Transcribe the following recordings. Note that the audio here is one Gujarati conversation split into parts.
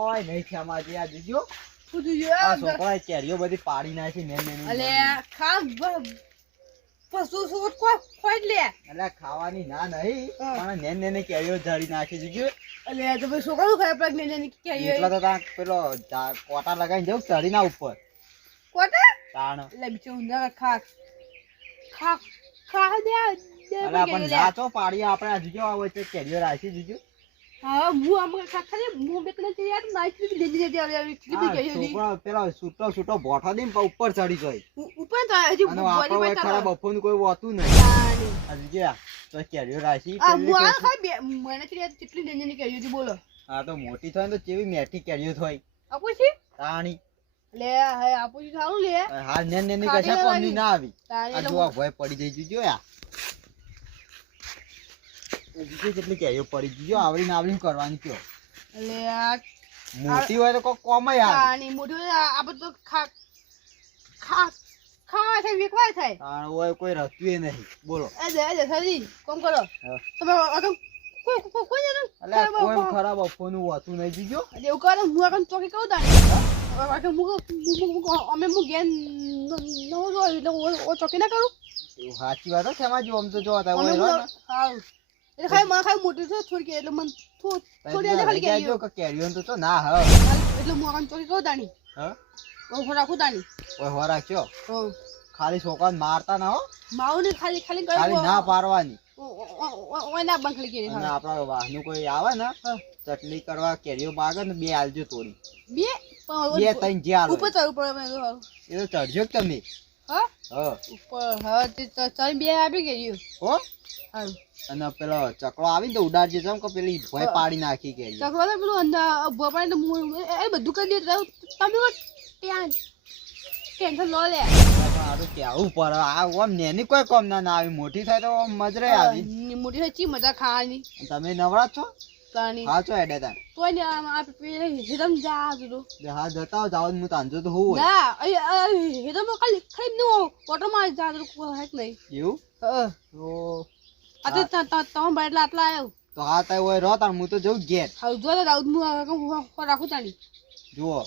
કોઈ નહીં છે અમારી આ જોજો શું જોયું આ છોકરાએ કેરીઓ બધી પાડી નાખી ને અલે ખા પશુ શું ખોઈ લે એટલે ખાવાની ના નહીં પણ નેન નેને કેરીઓ ઝાડી નાખી જોજો અલે તો ભાઈ છોકરા ખાય પ્રેગ્નેન્ટ ને કે એટલા તો તાં પેલો કોટા લગાવીને જવું ચડી ના ઉપર કોટા તાણ લે બીચો ઉંદર ખા ખા ખા દે અલા પણ નાચો પાડી આપણે આ જોજો આવે છે કેરીઓ રાખી જોજો હા હું આમ ખાખરે હું બેકને તે યાર નાઈટ બી દે દે છોકરા પેલો છૂટો બોઠો દઈને ઉપર ચડી જાય ઉપર તો હજી આપણો ખરાબ બફોનું કોઈ હોતું નહીં આ જોજો તો કેરીઓ રાખી આ મુઆ ખાઈ બે મને તે કેટલી ડેન્જરની કેરીઓ છે બોલો હા તો મોટી થાય તો કેવી મેઠી કેરીઓ થાય આપો છે તાણી લે હે આપો છે સારું લે હા નેન નેની કશા કોમની ના આવી આ જો આ ભય પડી જઈ જોજો યા બીજી કેટલી કેરીઓ પડી જોજો આવડીને કરવાની કયો લે આ મોટી હોય તો કોઈ કોમ યાર તાણી મોટી આપો તો ખા ખાવા થાય વિકવાય થાય તાણ હોય કોઈ રસ્તુએ નહીં બોલો એ સરી કોમ કરો તમે અગમ કોઈ જણ અલે કોઈ ખરાબ અફોનું હોતું નહીં જોજો એવું કરે હું અગમ ચોકી કહું તા અમે હું ગેન નો જો એટલે ઓ ચોકી ના કરું એવું સાચી વાત છે એમાં જો આમ તો જો હતા હા એટલે ખાઈ માં ખાઈ મોટી છે થોડી કે એટલે મન થોડી આજે ખાલી કેરીઓ કે કેરીઓ તો ના હ એટલે હું અગમ ચોકી કહું તાણી હ ઓ રાખું તાણી ઓય હો રાખ્યો હો ખાલી છોકરાને મારતા ના હો માઉને ખાલી ખાલી ના પારવાની ઓય ના બંખલી કેરી અને આપણા વાહનું કોઈ આવે ને ચટણી કરવા કેરીઓ માગે ને બે આલજો તોડી બે ત્રણ જે આલો ઉપર ચડવું પડે એ તો ચડજો કે તમે હા હા ઉપર હા તે ચડી બે આપી કેરીઓ હો હારું અને પેલો ચકડો આવીને તો ઉડાડજે જેમ કે પેલી ભય પાડી નાખી કેરી ચકડો તો પેલું અંદર ભોપાઈ એ બધું કરી દે તમે ત્યાં ટેન્શન લો લે આ તો કેવું પર આ ઓમ નેની કોઈ કોમ ના આવી મોટી થાય તો ઓમ મજરે આવી મોટી થાય ચી મજા ખાવાની તમે નવરા છો તાની હા છો એડે તા તોય ને આ પેલે હેદમ જા જતો હા જતા જાવ હું તાંજો તો હું ના હેદમ ખાલી ખાઈ નો ઓટો માં જા જતો હેક નહીં એવું તો આ તો તમે બાટલા આટલા આવ્યો તો હા તાય ઓય રહો તાર હું તો જઉં ઘેર હા જો તો રાઉત હું રાખું તાની જુઓ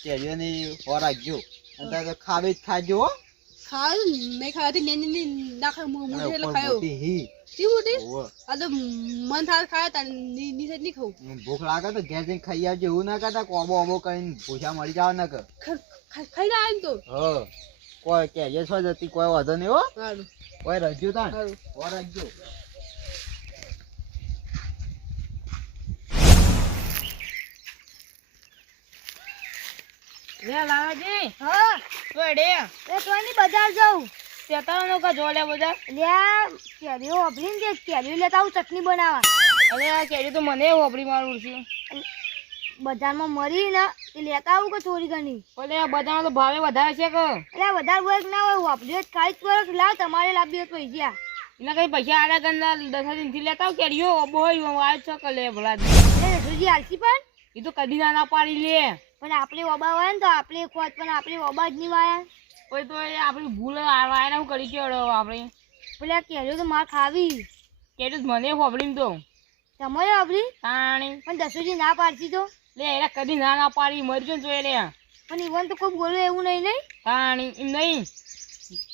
કેરીઓની હો રાખજો અને તો ખાવે જ ખાજો ખાવ નહીં ખાવાથી નેની નાખે મોટી એટલે ખાયો હી તી મોટી આ તો મન થાય ખાય તા ની સાઈડ નહીં ખાવું ભૂખ લાગે તો ઘેર જઈને ખાઈ આવજો એવું ના કરતા કોબો ઓબો કરીને ભૂસા મળી જાવ ના કર ખાઈ ના તો હા કોઈ કેરીઓ છો જતી કોઈ વાંધો નહીં હો સારું કોઈ રાખજો તાણ હો રાખજો લે લાવાજી હા તોડે એ તોની બજાર જાઉં તેતાનો કા જોડે બજાર લે કેરીઓ ઓબરીન કે કેરીઓ લેતા આવું ચટણી બનાવવા અરે આ કેરી તો મને ઓબરી મારું છે બજારમાં મરી ને એ લેતા આવું કે ચોરી ગણી ઓલે બજારમાં તો ભાવે વધારે છે કે એટલે વધારે હોય ના હોય ઓબરી ખાઈ જ લાવ તમારે લાવી પૈસા એના કઈ પૈસા આડા ગંદા 10 દિનથી લેતા આવ કેરીઓ ઓબો હોય આ છે કે લે ભલા એ સુજી આલસી પણ એ તો કદી ના પાડી લે પણ આપણે ઓબા હોય ને તો આપણે ખોટ પણ આપણે ઓબા જ નહીં વાયા કોઈ તો એ આપણી ભૂલ આવાયને હું કરી કેડો આપણે પેલા કેરીઓ તો માર ખાવી કેરી મને હોબડી તો તમારે હોબડી તાણી પણ દસુજી ના પાડતી તો લે એલા કદી ના પાડી મરજો ને જોઈ લે પણ ઈવન તો કોઈ બોલે એવું નહીં તાણી એમ નહીં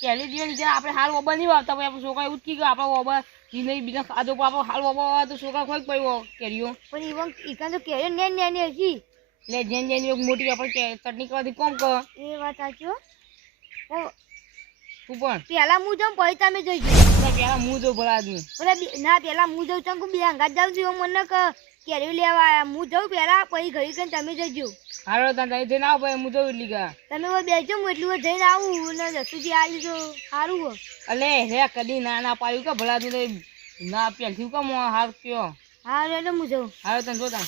કેરી દીવાની જે આપણે હાલ ઓબા નહીં વાવતા ભાઈ આપણે છોકરા એવું જ કીધું આપણે ઓબા ઈ નહીં બીજા ખાધો આપણે હાલ ઓબા તો છોકરા ખોઈ પડ્યો કેરીઓ પણ ઈવન ઈકન તો કેરીઓ નેની હતી લે જેન મોટી આપણે ચટણી કરવાથી કોમ કર એ વાત સાચી હો તું પણ પેલા હું જાઉં પછી તમે જઈજો પેલા હું જાઉં ભલા ના પેલા હું જાઉં ચંકુ બે અંગાત જાઉં છું મને કેરી લેવા આયા હું જાઉં પેલા પછી ઘડી કરીને તમે જઈજો હારો તમે જઈને આવો ભાઈ હું જાઉં એટલી કા તમે બેસજો હું એટલું જઈને આવું ને જસુજી આવી જો સારું હો અલે હે કદી ના પાડ્યું કે ભલા તું ના પેલથી કેમ હાર કયો હા એટલે હું જાઉં હારો તને જોતા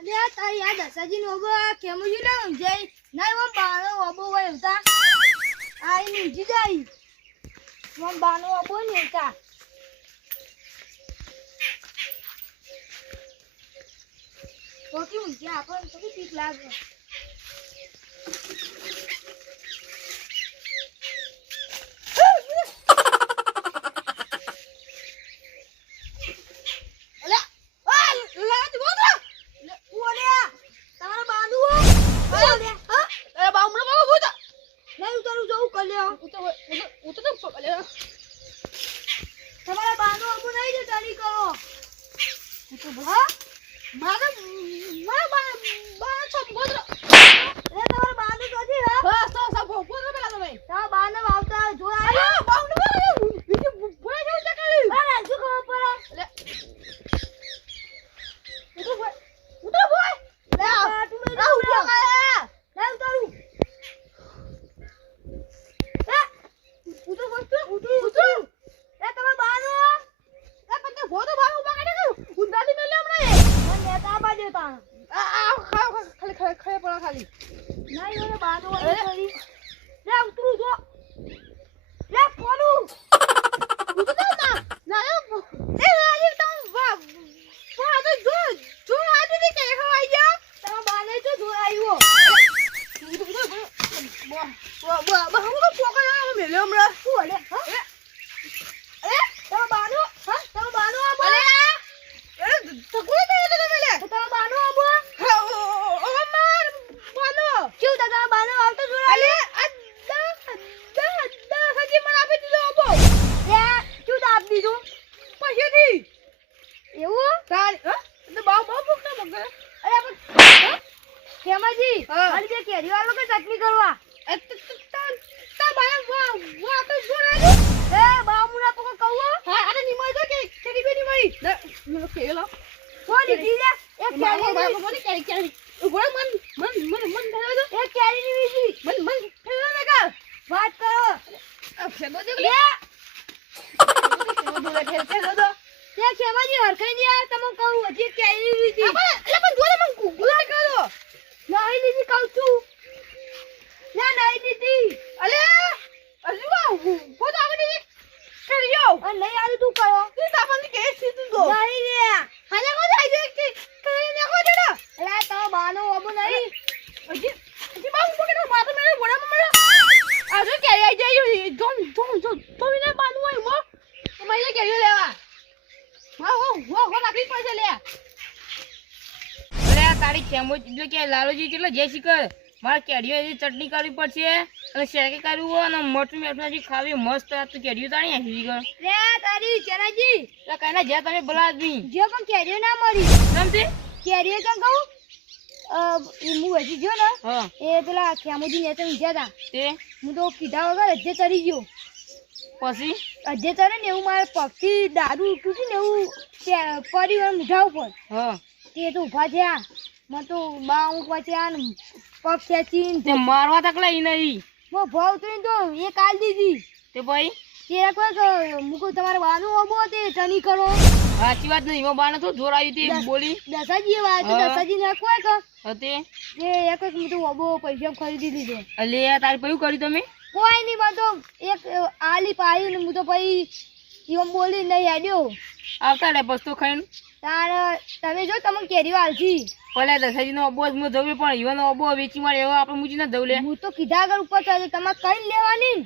અરે તારી આ દસાજી નો ઓબો કેમુજી ના જઈ ના વો બાનો ઓબો હોય ઉતા આઈ નીજી જાય વો બાનો ઓબો ને ઉતા તો કેવું કે આપણ તો ઠીક લાગે બા સંભો રે તમાર બાને તો છે હા બસ તો સંભો બોલો પેલા તમે તા બાને આવતા જો આયો બાઉન્ડ બીજું ભોય જેવું છે કરી અરે શું ખબર પડે લે ઉતરો બોય લે તું મે ઉતરો કાયા લે ઉતરું ઉતરો એ તમાર બાનો એ પતે ભોતો બાનો ઉભા કાઢે કે ઉંડાલી મેલે હમણે મને નેતા બાજે તા આ ખાલી પડો ખાલી નહીં ઓને બાનો વાળી લે ઉતરું જો લે પોલું ઉતરો ના ના એ રાજી તમ વાહ તો જો આદે ને કે ખવાઈ જા તમાર બાને તો જો આવ્યો હું પોકા મેલે હમણે શું હલે હા બાનો હા તમે બાનો આબો અલે તો કોઈ મેલે તમે લે તમે બાનો આબો ઓ માર બાનો ક્યું દાદા બાનો આવતો જોરા અલે અદ્દા હજી મને આપી દીધો આબો લે ક્યું આપ દીધું પછીથી એવું તાર તો બાવ ભૂખ ના મગે અરે પણ કેમાજી આલી બે કેરી વાળો કે ચટણી કરવા તા બાય વાહ તો જોરા એ બામુના પકો કહો હા અરે નિમય તો કે કેરી બેની મળી નો કેલો કોની દીલે એક કેરી બોલી કેરી ઉભો મન ધરો દો એક કેરી ની વીજી મન ફેરો ને કા વાત કરો અબ ફેરો દે લે ફેરો દો તે કેમાજી હરખાઈ ની આ તમ કહું હજી કેરી ની વીજી એટલે પણ જોલે મન ગુલા કરો નહીં દીદી કહું છું ના નહીં દીદી અલે અજવા કોત આગળ કર્યો અને નહીં આલી તું કયો તું તાપન કે સીધું દો નહીં રે હાલે કો જાય છે કે કરીને કો દેડો અલે તો બાનો અબુ નહીં હજી બાઉ પકડો માથે મેરે બોડા મમરા આજો કે આઈ જાય જોમ તો વિના બાનો હોય મો તો મઈને કે લેવા હો નાખી પડશે લે અરે તારી કેમો જો કે લાલોજી કેટલો જય શિકર માર કેડીઓની ચટણી કરવી પડશે અને શેકી કરવું અને મરચું મેઠું ખાવી મસ્ત આ તો કેડીઓ તાણી આવી ગયો લે તારી ચરાજી તો કઈના જે તમે બોલા આદમી જે પણ કેડીઓ ના મરી સમજે કેડીઓ કેમ કહું એ મુ હજી જો ને એ પેલા ખેમોજી ને તો ઊંઝ્યા હતા તે હું તો કીધા વગર અજ્જે ચડી ગયો પછી અજ્જે ચડે ને એવું મારે પગથી દારૂ તૂટી ને એવું પરિવાર મુઢા ઉપર તે તો ઊભા થયા મને તો બા હું પછી આ પગ ખેંચીને તે મારવા તકલા ઈ નહીં મો ભાવ તો એ કાલ દીધી તે ભાઈ તે કોઈ મુકો તમારે બાનું ઓબો તે ચની કરો સાચી વાત નહીં મો બાને તો જોર આવી હતી બોલી દસાજી વાત દસાજી ને કોઈ કે હતે એ એક એક મુતો ઓબો પૈસા ખરીદી દીધો અલે તાર પયું કર્યું તમે કોઈ નહીં બાતો એક આલી પાઈ ને મુ તો પછી ઈમ બોલી નહીં આડ્યો આવતા રે બસ તો ખાઈને તાર તમે જો તમે કેરી વાલજી ભલે દસાજી નો અબો મુ જવે પણ ઈવાનો અબો વેચી મારે એવો આપણે મુજી ના દવ લે હું તો કીધા આગળ ઉપર ચાલે તમારે કઈ લેવાની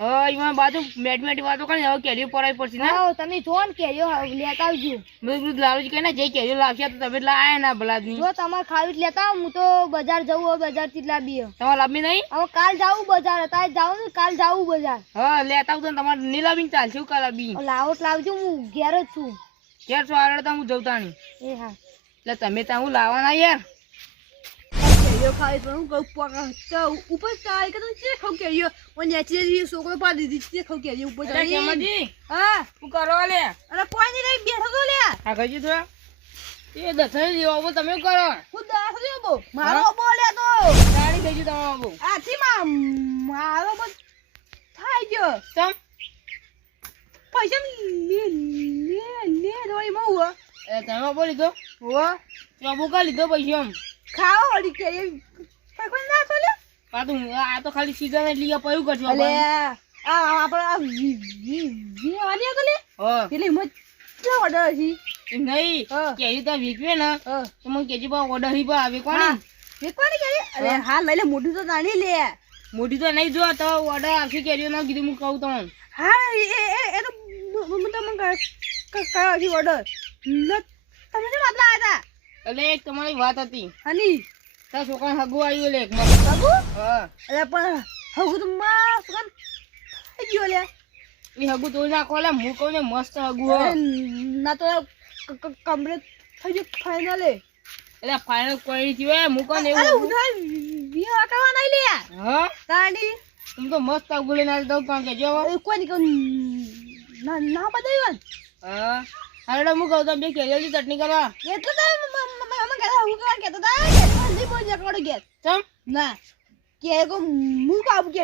હા ઈમાં બાજુ મેટ વાતો કરે હવે કેરીઓ પરાઈ પડશે ને હા તમે જો ને કેરીઓ લેતા આવજો મેં લાલુજી કહે ને જે કેરીઓ લાવશે તો તમે લાયા ના ભલાદની જો તમારે ખાવી લેતા હું તો બજાર જવું બજાર થી લાવી તમારે લાવી નહીં હવે કાલ જાવું બજાર તારે જાવ ને કાલ જાવું બજાર હા લેતા આવું તો તમારે ની લાવીને ચાલશે કાલ લાવી લાવજો હું ઘેર જ છું ઘેર છો આગળ તો હું જવતાણી એ હા એટલે તમે ત્યાં હું લાવવાના યાર કેરીઓ ખાઈ તો હું કહું પકા તો ઉપર ચાલ કે તો જે ખાવ કેરીઓ ઓને નેચરલી છોકરો પાડી દીધી છે ખાવ કેરીઓ ઉપર ચાલ કેમજી હા હું કરો લે અરે કોઈ નહીં રહી બેઠો તો લે આ કજી તો એ દસરી લેવો તમે કરો હું દસરી લેવો મારો બોલે તો ગાડી દેજો તમારો આ થી મારો બસ થાય ગયો તમ પૈસા લે રોઈ મો એ તમે બોલી દો હો તો બુકા લીધો પૈસા ખાઓ ઓડી કે કોઈ ના ચાલે પાતું આ તો ખાલી સીઝન જ લીયા પયું કરજો અલે આ આપણે વી વાલી ગલે એટલે મત ઓર્ડર હી નહીં કે ઈ તો વીકવે ના તો મને કેજી બા ઓર્ડર હી બા આવે કોની વેકવાની કે અરે હા લઈ લે મોઢું તો જાણી લે મોઢું તો નહીં જો તો ઓર્ડર આવશે કેરીઓ ના કીધું હું કહું તમને હા એ તો હું તમને કયો હી ઓર્ડર તમે શું આટલા આવ્યા એટલે એક તમારી વાત હતી હની તાર છોકરા હગુ આવ્યું લે એક હગુ હા અરે પણ હગુ તો માં છોકરા થઈ ગયો લે એ હગુ તો નાખો લે હું કહું ને મસ્ત હગુ ના તો કમ્પ્લીટ થઈ ગયું ફાઇનલ એટલે ફાઇનલ કોઈ જીવે મુકન અરે એવું ઉધર વિવાહ કરવા નહીં લે હા તાડી તું તો મસ્ત ગુલી ના દઉં કાં કે જો કોઈ ના ના બતાવ્યું હા હાલો હું કહું તો બે કેરીઓની ચટણી કરવા એટલે તો અમે કહેતા હું કરવા કહેતા હતા કે નહીં બોલ જકડો કે ચમ ના કે કો મુ કાબ કે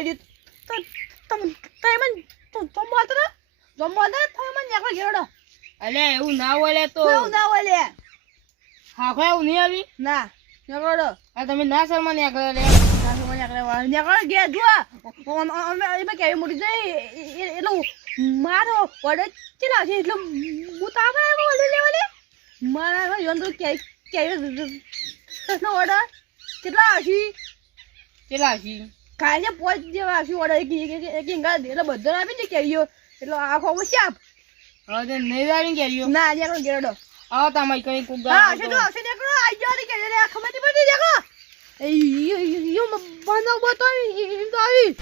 તો તમે મને તો બોલતો ને જો બોલતો તમે મને જકડો ગેડો અલે એવું ના હોય તો કોઈ ના હોય લે હા કોઈ એવું નહીં આવી ના જકડો આ તમે ના શર્મા ને આગળ લે ના સમજ જકડો જકડો કે જો અમે કેવી મોટી જઈ એટલો મારો ઓર્ડર ચલા છે એટલે હું તાવે ઓર્ડર લેવાલે મારા યંત્ર કે ઓર્ડર કેટલા આવશે કેટલા છી કાલે પોચ જેવા આવશે ઓર્ડર એક ઇંગા એટલે બધો આપી ને કેરીઓ એટલે આખો શાપ હવે તે નહીં આવી કેરીઓ ના જકડો ગેડો આવો તમારી કઈ કુક હા આવશે તો આવશે જકડો આઈ જાવ કે રે ખબર નહીં પડી જકડો એ યો બાનો બતો એમ તો આવી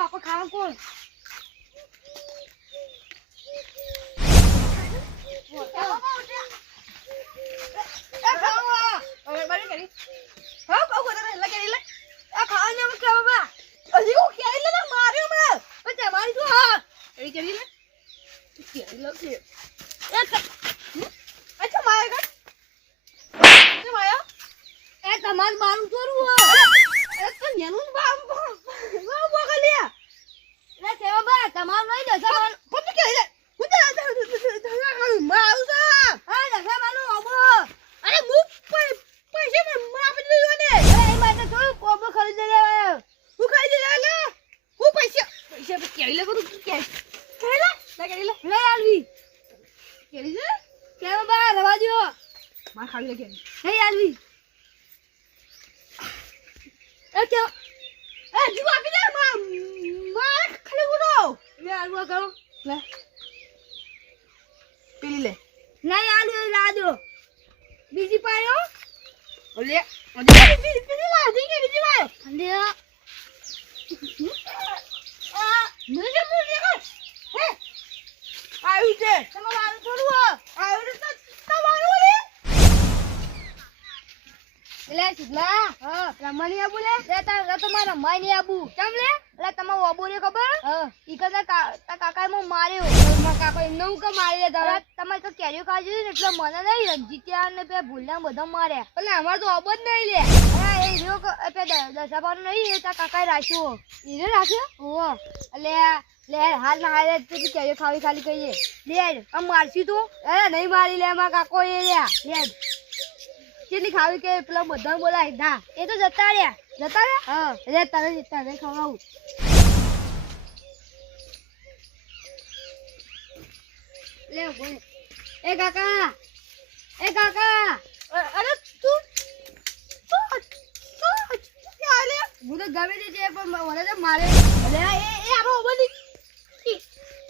આપણે ખાવા કોણ તમારે બારું ચોરવું તમારું નહીં દસ પેલી લે નહીં આલુ લાદો બીજી પાયો ઓલે બીજી લાદી કે બીજી વાય લે મને મુજે કર હે આવી છે તમારું છોડવું આવી તો તમારું લે એટલે સિદ્ધલા હા રમણી આબુ લે તા તમારા રમાઈ ની આબુ કેમ લે એટલે તમારો આબુ રે ખબર હા ઈ કદા કાકાએ મો માર્યો મારા કાકા એમને હું કે મારી લે તારા તમે તો કેરીઓ ખાજી ને એટલે મને નહીં રંજીત્યા ને પે ભૂલના બધા માર્યા એટલે અમાર તો આબુ જ નહીં લે અરે એ રહ્યો પે દસાબાનો નહીં એ તા કાકાએ રાખ્યો ઈને રાખ્યો હો એટલે લે હાલ ના હાલ તો કેરીઓ ખાવી ખાલી કહીએ લે આમ મારસી તો અરે નહીં મારી લે મારા કાકો એ લે કેટલી ખાવી કે પેલા બધા બોલાય ના એ તો જતા રહ્યા હા એટલે તને ખવડાવું લે બોલ એ કાકા અરે તું ક્યાં લે હું તો ગમે તે છે પણ મને તો મારે અરે એ આપણો બધી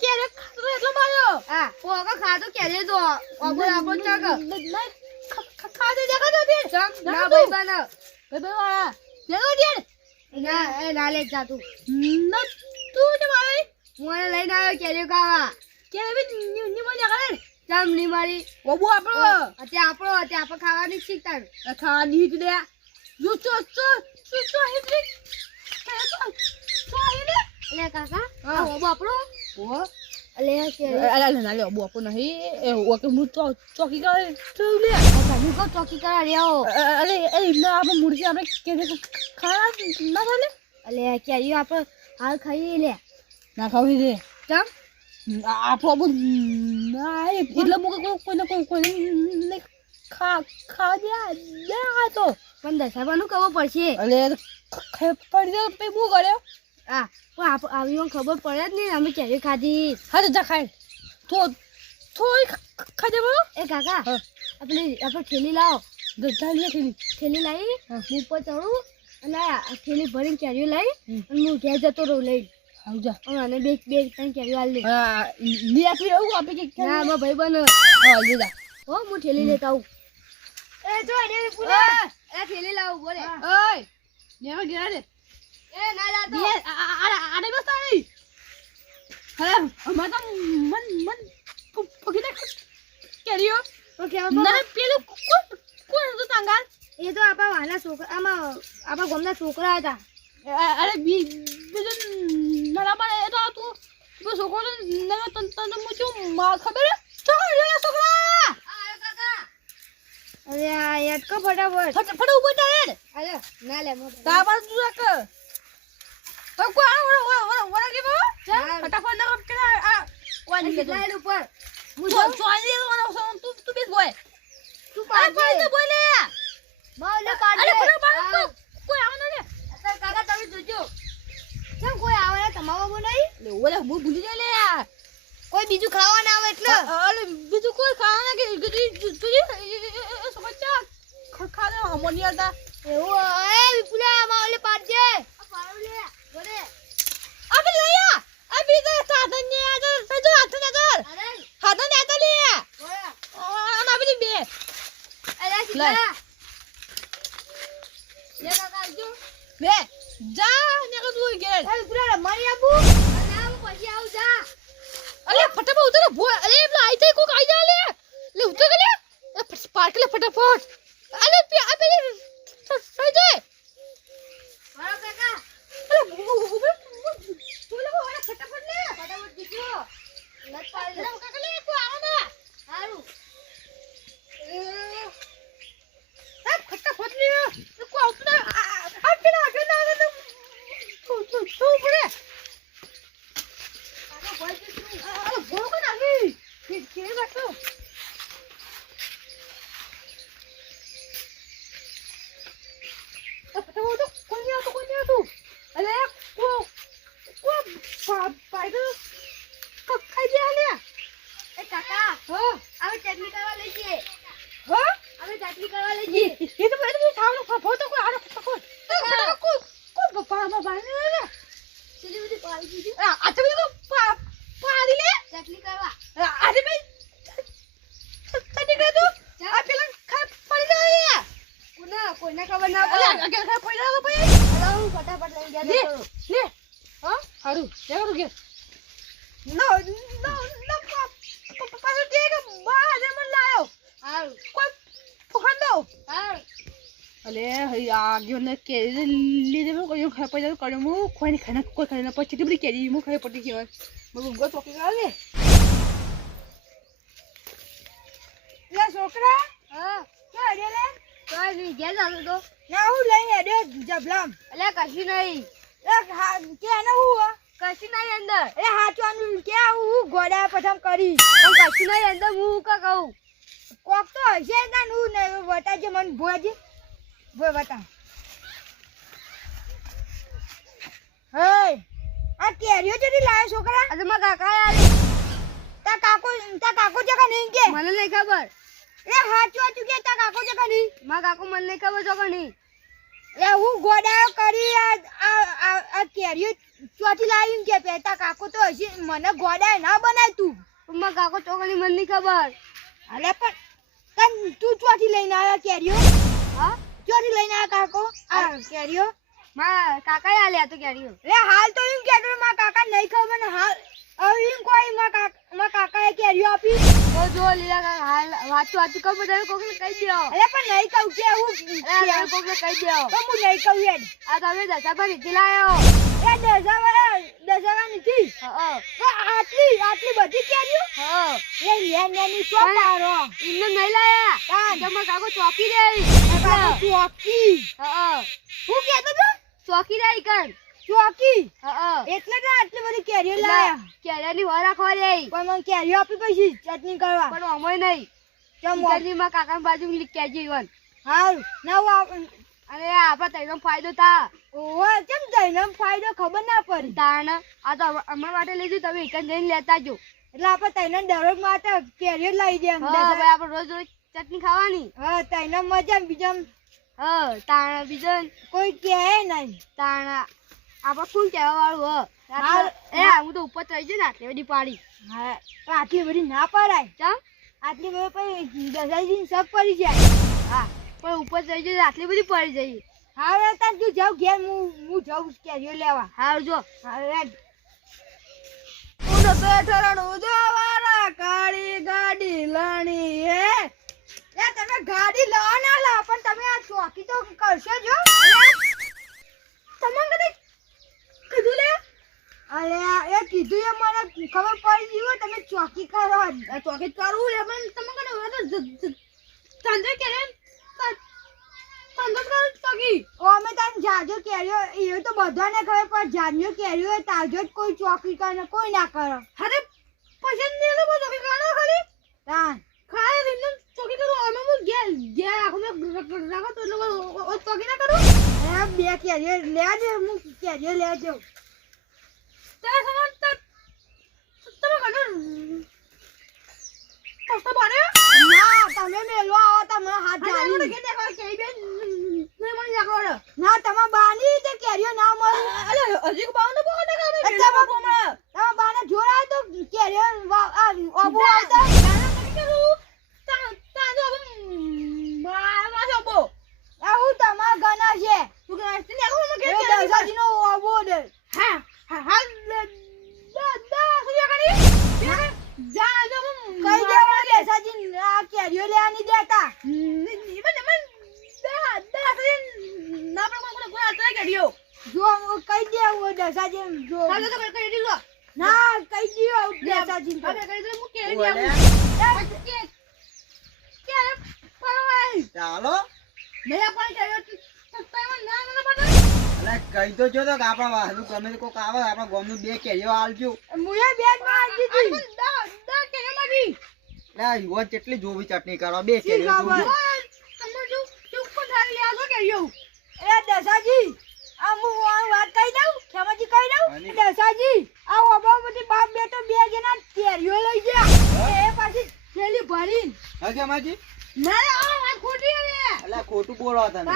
કેરે ખાતો એટલો માર્યો હા પોગો ખાતો કેરે તો ઓબો આપો ચાક ખાતે જગા દે ચમ ના ભાઈ બના વાળા જગા દે ના એ ના લે જા તું ન તું જ મારી મને લઈને આવ્યો કેરે ખાવા કેરે બી ની મને કરે ચમ ની મારી ઓબો આપણો આપણે ખાવાની શીખતા ખા દી દે જો ચો હિટલી લે કાકા આ ઓબો આપણો ઓ લે કેરે અલા ના લે ઓબો આપણો નહીં એ ઓકે હું ચોકી કરે તો લે હું કો ચોકી કરા રહ્યો અરે એ ના આપણે મુર્ગી આપણે કેરે ખાવા ના ચાલે અલે કેરી આપણે હાલ ખાઈ લે ના ખાવી દે ચમ આપણો બહુ ના એટલે મુકે કોઈને ખા દે તો પણ દસાબાનું ખબર પડશે અલે પડી દે પે હું કર્યો આ પણ આવી ખબર પડે જ નહીં અમે કેરી ખાધી હા તો જા ખાય થોડી ખાજે બોલો એ કાકા હા આપણે ઠેલી લાવો દધાલી ઠેલી ઠેલી લાવી હું ઉપર ચડું અને આ થેલી ભરીને કેરીઓ લઈ અને હું ઘેર જતો રહું લઈ આવ જા અને બે ત્રણ કેરીઓ આલ દે હા લી આપી રહું આપી કે ના મારા ભાઈ બન હા લી જા હો હું થેલી લેતા આવું એ જો એને પૂરા એ થેલી લાવું બોલે ઓય નેવા ગયા રે એ ના લાતો બે આડે બસ આવી હા અમાર તો મન પગી દે કેરીઓ ઓકે ના પેલું કોણ હતું તાંગાર એ તો આપણા વાના છોકરા આમાં આપણા ગામના છોકરા હતા અરે બીજું નરામાં એ તો તું તું છોકરો ને તને મુજો માં ખબર તો રે છોકરા અરે આ યાદ કો ફટાફટ ફટ ઉભો થા રે અરે ના લે મો તા બાર તું રાખ તો કો વરા કે બો ફટાફટ ના કે આ કોણ કે લાઈન ઉપર હું જો આની તું બેસ બોય તું આ કોઈ તો બોલે માવલે કાઢ અરે દે બરાબર કોઈ આવ ને અત્યારે કાકા તમે જોજો કેમ કોઈ આવે ને તમાવા બોલાઈ લે ઓલા હું ભૂલી જાય લે કોઈ બીજું ખાવા ના આવે એટલે અરે બીજું કોઈ ખાવા કે તું સમજ્યા ખાને અમોની હતા એવું એ વિપુલા માવલે પાડજે આ પાડો લે બોલે અબે લયા અબે તો સાધન ને આ તો હાથ ને કર અરે હાથ ને આ લે બોલે આના બી બે અરે સીધા લે કાકા જો બે જા ને કે તું ગેર એ વિપુલા મારી આબુ અને આમ પછી આવ જા અરે ફટાફટ ઉતર ભો અરે પેલા આઈ જાય કોક આઈ જા લે ઉતર કે લે પાર્ક લે ફટાફટ અરે પે આ બે થઈ જાય મારો કાકા અરે તું લે ઓલા ફટાફટ લે ફટાફટ દીજો લત પાડ લે કાકા લે કો આવ ને હારું આ ફટાફટ લે કો આવ ના આ પેલા આગળ ના આવે તો પડે કાકા બોલ દીજો અરે ભો કો નાખી કે બાતો ફટાફટ કોણ આતું અરે કો પાઈdo ખાઈ દે લે એ કાકા હો આવે ચટણી કરવા લઈ જઈએ હો આવે ચટણી કરવા લઈ જઈએ ये तो खाओ फोटो को आरो को बाबा बाने रे સીધી બધી પાડી દીધી आ तो को पारी ले ચટણી કરવા अरे मैं तने के तू आ पेला खा पड़ी रे કોઈને ખબર ના अरे પડે आगे खा पड़ी रे भाई અરે હું ફટાફટ લઈ ગયા ले તો ले हां हारू ले करो के नो पास दे के बाहर में लायो હારું कोई पुखन दो હારું અલે આ ગયો ને કેરી લીધે મો કોઈ ખાઈ પડ્યો કર્યો મો કોઈ ને ખાના કોઈ ખાના પછી ટીબડી કેરી મો ખાઈ પડી ગયો મો ગો તો કે ગાલે લે છોકરા હા કે અડે લે કોઈ નહીં ઘેર જાતો તો ના હું લઈને અડે જબલામ અલ્યા કશું નહીં કે ને હું કશું નહીં અંદર એ હાચવાનું કે હું ગોડા પ્રથમ કરી પણ કશું નહીં અંદર હું કા કહું કોક તો હશે ને હું ને બતાજે મને ભોજી ભો બતા હે આ કેરીઓ જેડી લાયો છોકરા આજે મારા કાકા આલે તા કાકો જગા નહીં કે મને નહીં ખબર એ હાચું કે તા કાકો જગા નહીં મારા કાકો મને નહીં ખબર છો કે નહીં એ હું ગોડાયો કરી આ કેરીઓ ચોથી લાવીને કે પેતા કાકો તો હજી મને ગોડાય ના બનાય તું પણ મારા કાકો ચોકની મને નહીં ખબર અલે પણ તું ચોથી લઈને આવ્યા કેરીઓ હા ચોથી લઈને આવ્યા કાકો આ કેરીઓ મારા કાકાએ આલ્યા તો કેરીઓ લે હાલ તો એમ કેતો મારા કાકા નહીં ખબર ને હાલ હવે એમ કોઈ મારા કાકાએ કેરીઓ આપી તો જો લીલા કાકા હાલ વાતું કહું બધા કોકને કહી દો અલે પણ નહીં કહું કે હું કોકને કહી દો તો હું નહીં કહું યાર આ તમે દસા પર રીતિ લાયો એ દસવા નથી આટલી બધી કેરીઓ હા એ યાની ચોપારો ઇમને નહીં લાયા કાન તમારા કાકો ચોકી રહી ચોકી હા હું કેતો તો ચોકી રહી કર ચોકી હા એટલે તો આટલી બધી કેરીઓ લાયા કેરીની હો રાખવા રહી પણ મને કેરીઓ આપી પછી ચટણી કરવા પણ અમોય નહીં ચમ માં કાકા બાજુ લીક્યા જીવન હાલ ના અરે આપડા તૈનો ફાયદો થા ઓહો કેમ જઈને ફાયદો ખબર ના પડી તાણ આ તો અમારા માટે લીધું તમે એક જઈને લેતા જો એટલે આપણે તઈને દરરોજ માટે કેરીઓ લાવી દે હા ભાઈ આપણે રોજ રોજ ચટણી ખાવાની હા તઈને મજા બીજા હા તાણા બીજો કોઈ કહે નહીં તાણા આપણે કોણ કહેવા વાળું હ હું તો ઉપર ચડી જઈને આટલી બધી પાડી હા પણ આટલી બધી ના પાડાય ચમ આટલી બધી પછી દસાઈજીને શક પડી જાય હા પણ ઉપર ચડી જઈને આટલી બધી પડી જઈ હવે તાર તું જાવ ઘેર હું જાઉં કેરીઓ લેવા હારું જો હવે ઉડો ઠરણું જોવાના કાળી ગાડી લાણી હે તમે ગાડી લાવો ના લાવો પણ તમે આ ચોકી તો કરશો જો તમને કદી કીધું લે અરે એ કીધું એ મને ખબર પડી ગઈ હોય તમે ચોકી કરો ચોકી કરવું લે પણ તમે કને ચાંદે કેરે અમે તને જાજો કેર્યો એ તો બધાને ખબર પણ જાન્યો કેર્યો હોય તાજો જ કોઈ ચોકી કરે કોઈ ના કરો અરે પસંદ ને લોકો ચોકી કરો ખાલી તાન ખાય રીને ચોકી કરું અમે હું ગે આખો રાખો તો લોકો ચોકી ના કરું એ બે કેર્યો લે દે હું કેર્યો લે જાઉં તારે સમાન તમે કને પસ્તો બારે ના તમે મેલો આવો તમે હાથ જાળી કે દેખો કે બેન નહીં મને જાગોડો ના તમે બાની તે કેરીઓ ના મળે અલે હજી બાનો બોકો ને કામે તમે બાને જોરાય તો કેરીઓ ઓબો આવતા ગાના કરી કરું તા જો મા જોબો આ હું તમા ગાના છે તું ગાના છે ને હું કે દસાજીનો ઓબો દે હા હા દા સુયા કરી જા જો કઈ દેવા દસાજી આ કેરીઓ લેવાની દેતા ચાલો કઈ તો જો તો આપણા વાહનું ગમે તે કોક આવે આપણા ગામનું 2 કેરીઓ આલજો યુવાન કેટલી જોવી ચટણી કરવા 2 કેરીઓ દસાજી આ હું વાત કહી દઉં ખેમાજી કહી દઉં દસાજી આ ઓબા બધી બાપ બેટો 2 જણા કેરીઓ લઈ ગયા એ પાછી થેલી ભરીને હા કેમાજી ના આ વાત ખોટી છે અલા ખોટું બોલો તમે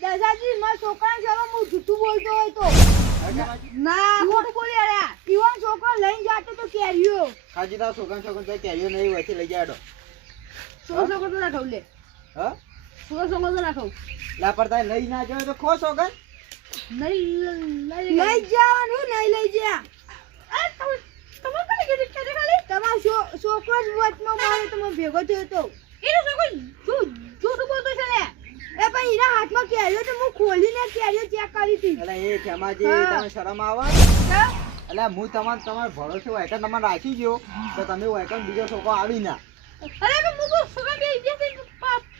દસાજી મારા છોકરાને ચાલો હું જૂઠું બોલતો હોય તો ના ખોટું બોલી અરે ઈવન છોકરો લઈને જાતો તો કેરીઓ હાજી તાર છોકરા કેરીઓ નહીં હોય લઈ જાડો છોકરો તો ના ખાવ લે હા છોકરો તો ના ખાવ લા પર તાય લઈ ના જાવ તો ખો સોગન લઈ જવાનું નહીં લઈ જા તમે કોને કીધું છે ખાલી તમારો છોકરો જ વચમાં મારે તમે ભેગો થયો તો એનો છોકરો જૂઠું બોલતો છે લે એ ભાઈ એના હાથમાં કેરીઓ તો હું ખોલીને કેરીઓ ચેક કરી હતી અલા એ ખેમાજી તમે શરમ આવે અલા હું તમારો ભરોસો હોય કે તમે રાખી ગયો તો તમે હોય કે બીજો છોકરો આવી ના અરે કે મુકો છોકરા બે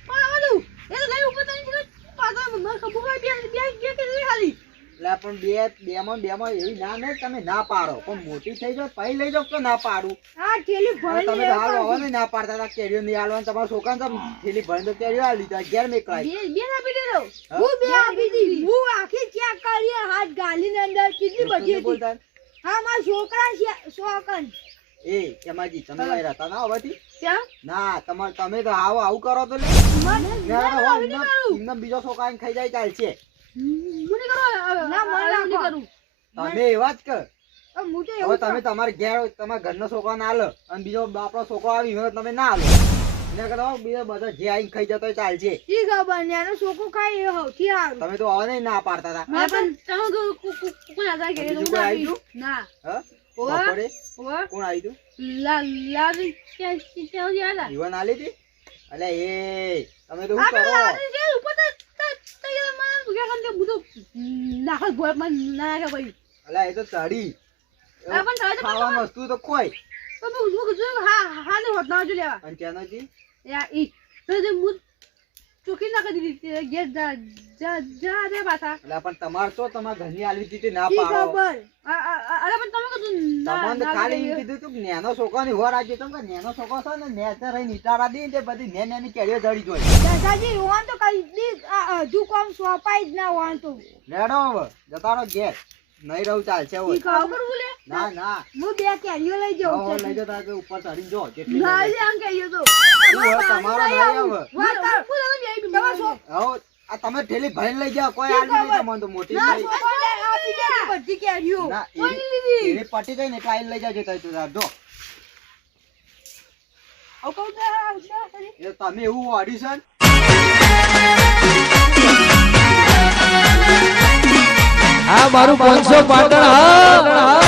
પાવાનું એ તો લઈ ઉપર તને પાછા મને ખબર બે કે ખાલી લા પણ બે માં એવી ના ને તમે ના પાડો પણ મોટી થઈ જાવ પછી લઈ જાવ તો ના પાડું હા થેલી ભરી તમે હાલ હવે ને ના પાડતા હતા કેરીઓ નહીં આલવાનું તમારા છોકરાને તો થેલી ભરીને તો કેરીઓ આલી દીધા 11 મેકલાઈ બે આપી દેલો હું બે આપી દી હું આખી ચેક કરી હાથ ગાલીને અંદર કેટલી બધી હતી બોલતા હા મારા છોકરા શોકન એ કેમાજી તમે લઈ રહેતા ના હવેથી ક્યાં ના તમે તો આવું કરો તો લે એમને બીજો છોકરા આઈને ખાઈ જાય ચાલશે મને કરો ના મને કરું તમે એવા જ કર હું તો હવે તમે તમારે ઘેર તમારા ઘરનો છોકરો ના આલો અને બીજો આપણો છોકરો આવી હોય તમે ના આલો એને કરો બીજો બધા જે આઈને ખાઈ જતો ચાલશે ઈ ખબર ને એનો છોકરો ખાય એ હૌથી હારું તમે તો હવે ના પાડતા હતા મેં પણ તમે કોણ આજા કે બીજું કોઈ આવી તું? ના હા ઓવા બપોરે ઓવા કોણ આવી તું લા કે યાલા યુવાન આલી હતી અલે એ તમે તો શું કરો ઉપર તો માર ગયા કંતે બધું નાખલ બોલ માં ના કે ભાઈ અલે એ તો ચડી આ પણ ચડી તો ખાવા વસ્તુ તો કોઈ તો હું જો હા ને હોત ના જો લેવા અને ચાનોજી યા ઈ તો જે મુ ચોકી ના કરી દીધી ગે જા દે પાછા અલે પણ તમાર તો તમાર ઘરની આલવી દીધી ના ઈ પાડો ખબર અરે પણ તમે કીધું તમને ખાલી એમ કીધું તું કે નેનો છોકરાની હોર આજે તમે કે નેનો છોકરો છે ને નેચર રહી નિટારા દી તે બધી નેની કેરીઓ જડી જોઈ દાદાજી હોન તો કરી દી અધુ કોમ સોપાઈ જ ના હોન તો લેડો હવે જતારો ઘેર નહીં રહું ચાલશે ઈ હવે ખબર બોલે ના ના હું બે કેરીઓ લઈ જાઉં હવે છું લઈ જતા કે ઉપર ચડી જો જેટલી ના લઈ લે આમ કહીયો તો જાય. તમારો નહીં હવે વાત બોલો તમારો હવે આ તમે થેલી ભરીને લઈ જાઓ કોઈ આલી નહીં તમને તો મોટી ના થઈ. છોકરાને આપી દે બધી કેરીઓ ના એની પટી ગઈ ને એટલે આઈને લઈ જાજો તઈ તો જો આવ કહું તો એ તમે એવું ઓડિશન આ મારું 500 પાટણ હા